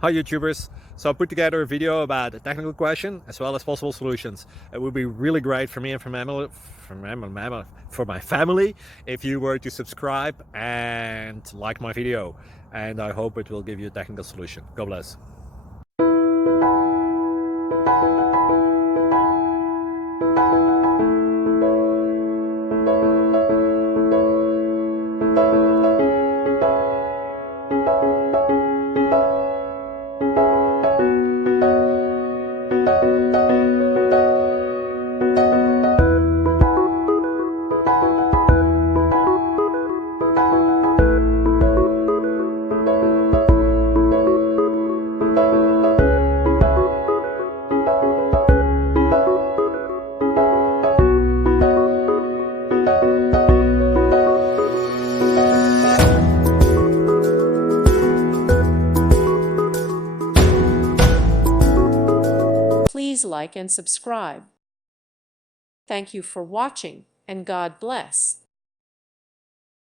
Hi YouTubers! So I put together a video about a technical question as well as possible solutions. It would be really great for me and for my family if you were to subscribe and like my video, and I hope it will give you a technical solution. God bless. Please like and subscribe. Thank you for watching, and God bless.